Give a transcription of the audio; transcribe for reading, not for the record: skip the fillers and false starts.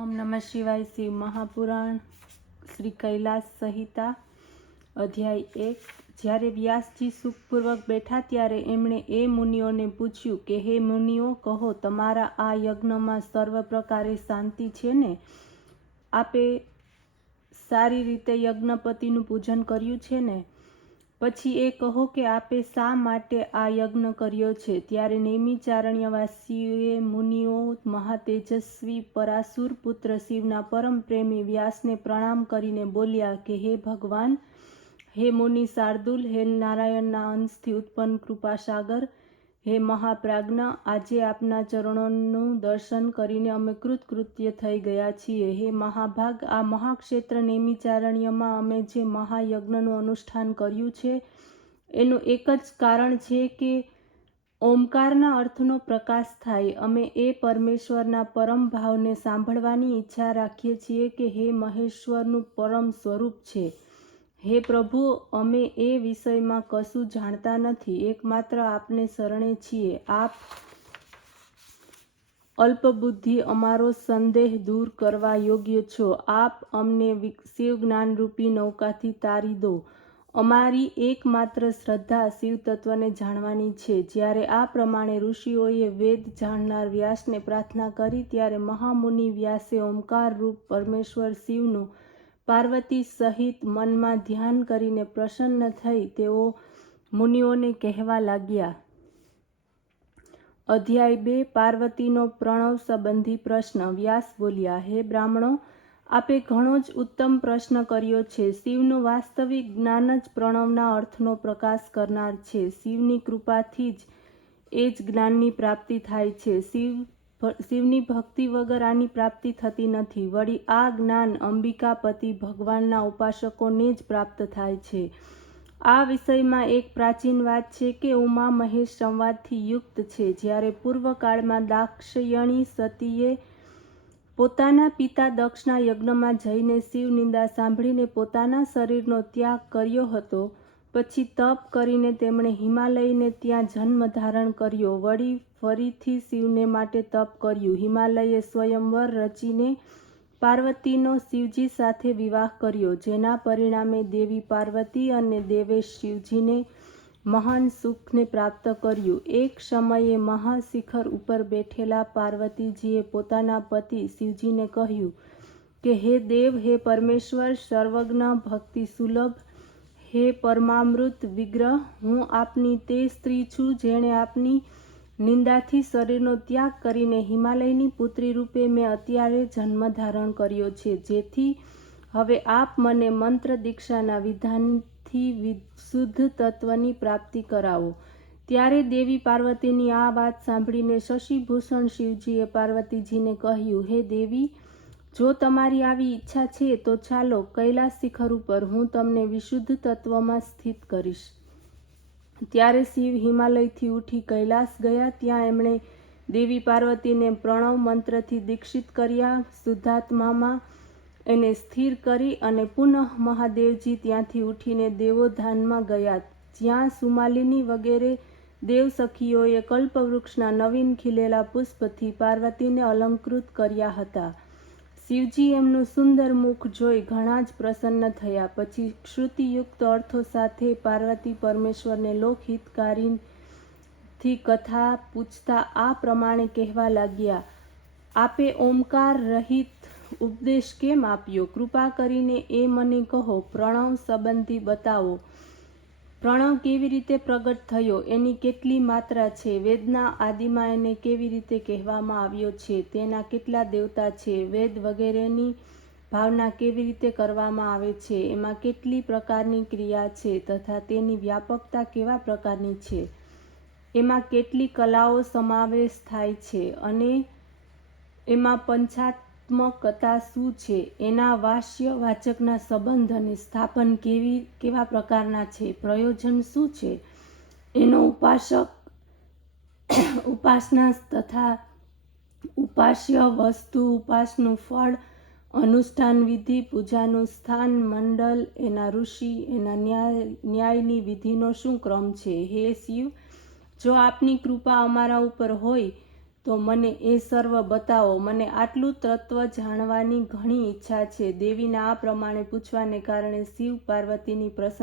ઓમ નમઃ શિવાય. શિવ મહાપુરાણ શ્રી કૈલાસ સંહિતા અધ્યાય 1. જ્યારે વ્યાસજી સુખપૂર્વક બેઠા ત્યારે એમણે એ મુનિઓને પૂછ્યું કે હે મુનિઓ, કહો તમારા આ યજ્ઞમાં સર્વ પ્રકારે શાંતિ છે ને? આપે સારી રીતે યજ્ઞપતિનું પૂજન કર્યું છે ને? પછી એ કહો કે આપે શા માટે આ યજ્ઞ કર્યો છે? ત્યારે નૈમિચારણ્યવાસીઓએ મુનિઓ મહાતેજસ્વી પરાશુર પુત્ર શિવના પરમ પ્રેમી વ્યાસને પ્રણામ કરીને બોલ્યા કે હે ભગવાન, હે મુનિ શાર્દુલ, હે નારાયણના અંશથી ઉત્પન્ન કૃપાસાગર, હે મહાપ્રાજ્ઞ, આજે આપના ચરણોનું દર્શન કરીને અમે કૃતકૃત્ય થઈ ગયા છીએ. હે મહાભાગ, આ મહાક્ષેત્ર નૈમિચારણ્યમાં અમે જે મહાયજ્ઞનું અનુષ્ઠાન કર્યું છે એનું એક જ કારણ છે કે ઓમકારના અર્થનો પ્રકાશ થાય. અમે એ પરમેશ્વરના પરમ ભાવને સાંભળવાની ઈચ્છા રાખીએ છીએ કે હે મહેશ્વરનું પરમ સ્વરૂપ છે. હે પ્રભુ, અમે એ વિષયમાં કશું જાણતા નથી, એકમાત્ર આપને શરણે છીએ. આપ અલ્પબુદ્ધિ અમારો સંદેહ દૂર કરવા યોગ્ય છો. આપ અમને શિવ જ્ઞાનરૂપી નૌકાથી તારી દો. અમારી એકમાત્ર શ્રદ્ધા શિવ તત્વને જાણવાની છે. જ્યારે આ પ્રમાણે ઋષિઓએ વેદ જાણનાર વ્યાસને પ્રાર્થના કરી ત્યારે મહામુનિ વ્યાસે ઓમકાર રૂપ પરમેશ્વર શિવનું પાર્વતી સહિત મનમાં ધ્યાન કરીને પ્રસન્ન થઈ તેઓ મુનિઓને કહેવા લાગ્યા. અધ્યાય 2. પાર્વતીનો પ્રણવ સંબંધી પ્રશ્ન. વ્યાસ બોલ્યા, હે બ્રાહ્મણો, આપે ઘણો જ ઉત્તમ પ્રશ્ન કર્યો છે. શિવનું વાસ્તવિક જ્ઞાન જ પ્રણવના અર્થનો પ્રકાશ કરનાર છે. શિવની કૃપાથી જ એ જ જ્ઞાનની પ્રાપ્તિ થાય છે. શિવની ભક્તિ વગર આની પ્રાપ્તિ થતી નથી. વળી આ જ્ઞાન અંબિકાપતિ ભગવાનના ઉપાસકોને જ પ્રાપ્ત થાય છે. આ વિષયમાં એક પ્રાચીન વાત છે કે ઉમા મહેશ સંવાદથી યુક્ત છે. જ્યારે પૂર્વકાળમાં દાક્ષયણી સતીએ પોતાના પિતા દક્ષના યજ્ઞમાં જઈને શિવ નિંદા સાંભળીને પોતાના શરીરનો ત્યાગ કર્યો હતો. પછી તપ કરીને તેમણે હિમાલયને ત્યાં જન્મ ધારણ કર્યો. વળી ફરીથી શિવને માટે તપ કર્યું. હિમાલયે સ્વયંવર રચીને પાર્વતીનો શિવજી સાથે વિવાહ કર્યો, જેના પરિણામે દેવી પાર્વતી અને દેવેશ શિવજીને મહાન સુખને પ્રાપ્ત કર્યું. એક સમયે મહાશિખર ઉપર બેઠેલા પાર્વતીજીએ પોતાના પતિ શિવજીને કહ્યું કે હે દેવ, હે પરમેશ્વર, સર્વજ્ઞ, ભક્તિ સુલભ, હે પરમામૃત વિગ્રહ, હું આપની તે સ્ત્રી છું જેણે આપની નિંદાથી શરીરનો ત્યાગ કરીને હિમાલયની પુત્રી રૂપે મેં અત્યારે જન્મ ધારણ કર્યો છે. જેથી હવે આપ મને મંત્ર દીક્ષાના વિધાનથી શુદ્ધ તત્વની પ્રાપ્તિ કરાવો. ત્યારે દેવી પાર્વતીની આ વાત સાંભળીને શશિભૂષણ શિવજીએ પાર્વતીજીને કહ્યું, હે દેવી, જો તમારી આવી ઈચ્છા છે તો ચાલો કૈલાસ શિખર ઉપર હું તમને વિશુદ્ધ તત્વમાં સ્થિત કરીશ. ત્યારે શિવ હિમાલયથી ઉઠી કૈલાસ ગયા. ત્યાં એમણે દેવી પાર્વતીને પ્રણવ મંત્રથી દીક્ષિત કર્યા. શુદ્ધાત્મામાં એને સ્થિર કરી અને પુનઃ મહાદેવજી ત્યાંથી ઉઠીને દેવોધાનમાં ગયા, જ્યાં સુમાલિની વગેરે દેવ સખીઓએ કલ્પવૃક્ષના નવીન ખીલેલા પુષ્પથી પાર્વતીને અલંકૃત કર્યા હતા. શિવજી એમનું સુંદર મુખ જોઈ ઘણા જ પ્રસન્ન થયા. પછી શ્રુતિયુક્ત અર્થો સાથે પાર્વતી પરમેશ્વરને લોકહિતકારીથી કથા પૂછતા આ પ્રમાણે કહેવા લાગ્યા. આપે ઓમકાર રહિત ઉપદેશ કેમ આપ્યો? કૃપા કરીને એ મને કહો. પ્રણવ સંબંધી બતાવો. પ્રણવ કેવી રીતે પ્રગટ થયો? એની કેટલી માત્રા છે? વેદના આદિમાં એને કેવી રીતે કહેવામાં આવ્યો છે? તેના કેટલા દેવતા છે? વેદ વગેરેની ભાવના કેવી રીતે કરવામાં આવે છે? એમાં કેટલી પ્રકારની ક્રિયા છે તથા તેની વ્યાપકતા કેવા પ્રકારની છે? એમાં કેટલી કલાઓ સમાવેશ થાય છે અને એમાં પંચાત્મકતા શું છે? એના વાસ્ય વાચકના સંબંધ અને સ્થાપન કેવા પ્રકારના છે? પ્રયોજન શું છે? એનો ઉપાસના તથા ઉપાસ્ય વસ્તુ, ઉપાસનું ફળ, અનુષ્ઠાન વિધિ, પૂજાનું સ્થાન, મંડલ, એના ઋષિ, એના ન્યાયની વિધિનો શું ક્રમ છે? હે શિવ, જો આપની કૃપા અમારા ઉપર હોય તો મને એ સર્વ બતાવો. મને આટલું તત્વ જાણવાની ઘણી ઈચ્છા છે. દેવીના આ પ્રમાણે પૂછવાને કારણે શિવ પાર્વતીની પ્રસન્નતા